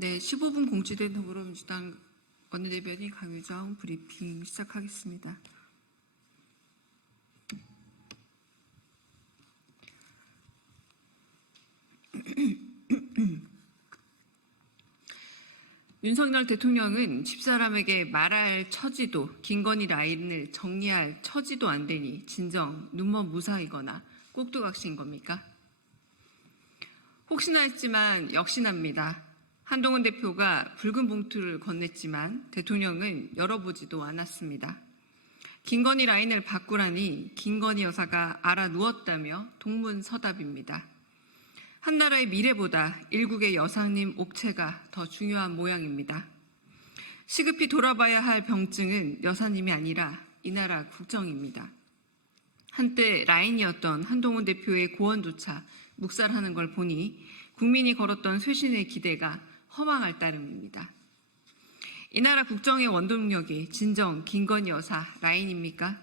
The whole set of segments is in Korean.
네, 15분 공지된 더불어민주당 원내대변인 강유정 브리핑 시작하겠습니다. 윤석열 대통령은 집사람에게 말할 처지도 김건희 라인을 정리할 처지도 안 되니 진정 눈먼 무사이거나 꼭두각시인 겁니까? 혹시나 했지만 역시납니다. 한동훈 대표가 붉은 봉투를 건넸지만 대통령은 열어보지도 않았습니다. 김건희 라인을 바꾸라니 김건희 여사가 알아누웠다며 동문서답입니다. 한나라의 미래보다 일국의 여사님 옥체가 더 중요한 모양입니다. 시급히 돌아봐야 할 병증은 여사님이 아니라 이 나라 국정입니다. 한때 라인이었던 한동훈 대표의 고언조차 묵살하는 걸 보니 국민이 걸었던 쇄신의 기대가 허망할 따름입니다. 이 나라 국정의 원동력이 진정 김건희 여사 라인입니까?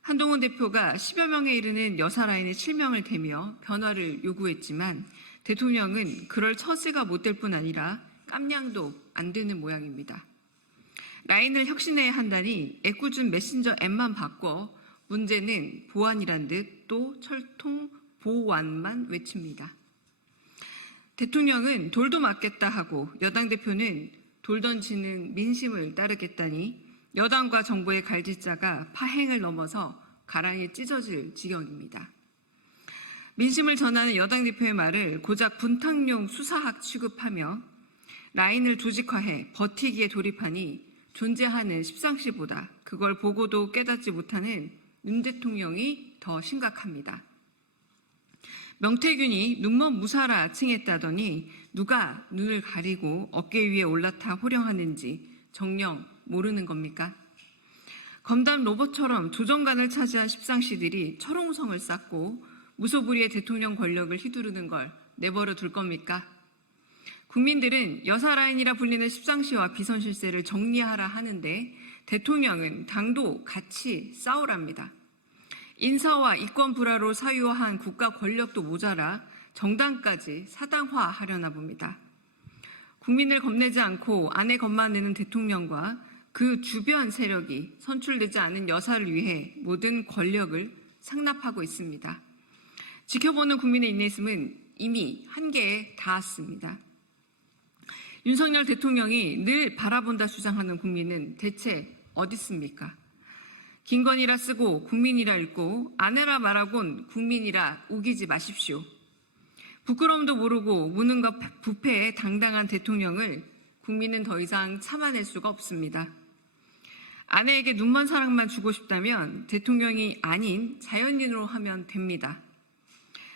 한동훈 대표가 10여 명에 이르는 여사 라인의 실명을 대며 변화를 요구했지만 대통령은 그럴 처지가 못 될 뿐 아니라 깜냥도 안 되는 모양입니다. 라인을 혁신해야 한다니 애꿎은 메신저 앱만 바꿔 문제는 보안이란 듯 또 철통 보완만 외칩니다. 대통령은 돌도 맞겠다 하고 여당 대표는 돌 던지는 민심을 따르겠다니 여당과 정부의 갈짓자가 파행을 넘어서 가랑이 찢어질 지경입니다. 민심을 전하는 여당 대표의 말을 고작 분탕용 수사학 취급하며 라인을 조직화해 버티기에 돌입하니 존재하는 십상시보다 그걸 보고도 깨닫지 못하는 윤 대통령이 더 심각합니다. 명태균이 눈먼 무사라 칭했다더니 누가 눈을 가리고 어깨 위에 올라타 호령하는지 정녕 모르는 겁니까? 검담 로봇처럼 조정관을 차지한 십상시들이 철옹성을 쌓고 무소불위의 대통령 권력을 휘두르는 걸 내버려 둘 겁니까? 국민들은 여사 라인이라 불리는 십상시와 비선실세를 정리하라 하는데 대통령은 당도 같이 싸우랍니다. 인사와 이권 불화로 사유화한 국가 권력도 모자라 정당까지 사당화하려나 봅니다. 국민을 겁내지 않고 아내 겁만 내는 대통령과 그 주변 세력이 선출되지 않은 여사를 위해 모든 권력을 상납하고 있습니다. 지켜보는 국민의 인내심은 이미 한계에 닿았습니다. 윤석열 대통령이 늘 바라본다 주장하는 국민은 대체 어디 있습니까? 김건희라 쓰고 국민이라 읽고 아내라 말하곤 국민이라 우기지 마십시오. 부끄러움도 모르고 무는 것 부패에 당당한 대통령을 국민은 더 이상 참아낼 수가 없습니다. 아내에게 눈먼 사랑만 주고 싶다면 대통령이 아닌 자연인으로 하면 됩니다.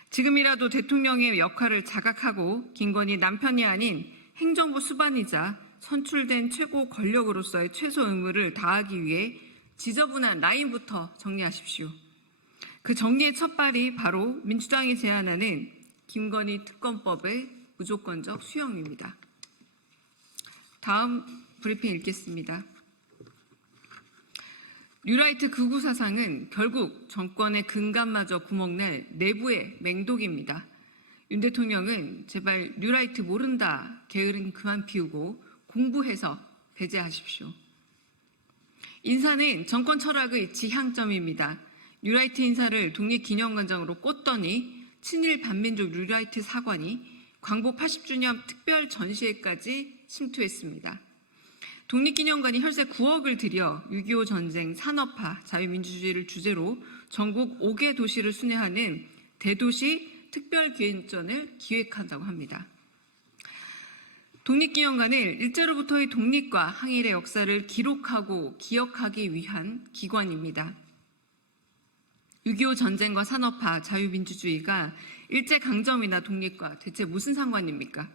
지금이라도 대통령의 역할을 자각하고 김건희 남편이 아닌 행정부 수반이자 선출된 최고 권력으로서의 최소 의무를 다하기 위해 지저분한 라인부터 정리하십시오. 그 정리의 첫발이 바로 민주당이 제안하는 김건희 특검법의 무조건적 수용입니다. 다음 브리핑 읽겠습니다. 뉴라이트 극우 사상은 결국 정권의 근간마저 구멍낼 내부의 맹독입니다. 윤 대통령은 제발 뉴라이트 모른다 게으름 그만 피우고 공부해서 배제하십시오. 인사는 정권 철학의 지향점입니다. 뉴라이트 인사를 독립기념관장으로 꽂더니 친일 반민족 뉴라이트 사관이 광복 80주년 특별 전시회까지 침투했습니다. 독립기념관이 혈세 9억을 들여 6.25 전쟁, 산업화, 자유민주주의를 주제로 전국 5개 도시를 순회하는 대도시 특별기획전을 기획한다고 합니다. 독립기념관은 일제로부터의 독립과 항일의 역사를 기록하고 기억하기 위한 기관입니다. 6.25 전쟁과 산업화, 자유민주주의가 일제강점이나 독립과 대체 무슨 상관입니까?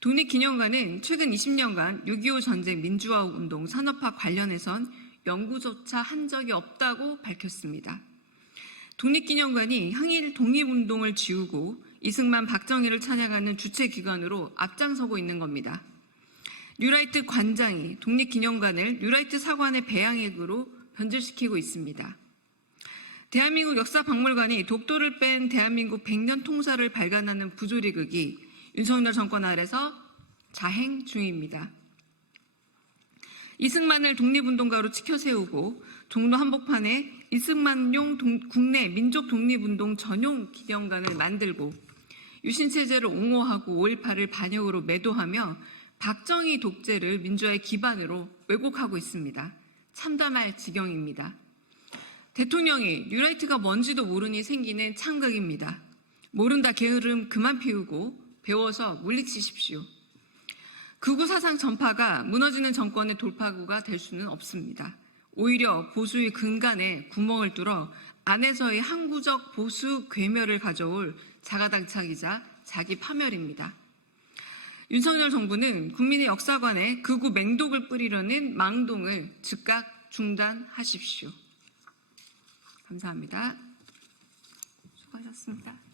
독립기념관은 최근 20년간 6.25 전쟁 민주화운동 산업화 관련해선 연구조차 한 적이 없다고 밝혔습니다. 독립기념관이 항일 독립운동을 지우고 이승만, 박정희를 찬양하는 주체기관으로 앞장서고 있는 겁니다. 뉴라이트 관장이 독립기념관을 뉴라이트 사관의 배양액으로 변질시키고 있습니다. 대한민국 역사박물관이 독도를 뺀 대한민국 100년 통사를 발간하는 부조리극이 윤석열 정권 아래서 자행 중입니다. 이승만을 독립운동가로 치켜세우고 종로 한복판에 이승만용 국내 민족 독립운동 전용 기념관을 만들고 유신체제를 옹호하고 5.18을 반역으로 매도하며 박정희 독재를 민주화의 기반으로 왜곡하고 있습니다. 참담할 지경입니다. 대통령이 뉴라이트가 뭔지도 모르니 생기는 창극입니다. 모른다 게으름 그만 피우고 배워서 물리치십시오. 극우 사상 전파가 무너지는 정권의 돌파구가 될 수는 없습니다. 오히려 보수의 근간에 구멍을 뚫어 안에서의 항구적 보수 괴멸을 가져올 자가당착이자 자기 파멸입니다. 윤석열 정부는 국민의 역사관에 극우 맹독을 뿌리려는 망동을 즉각 중단하십시오. 감사합니다. 수고하셨습니다.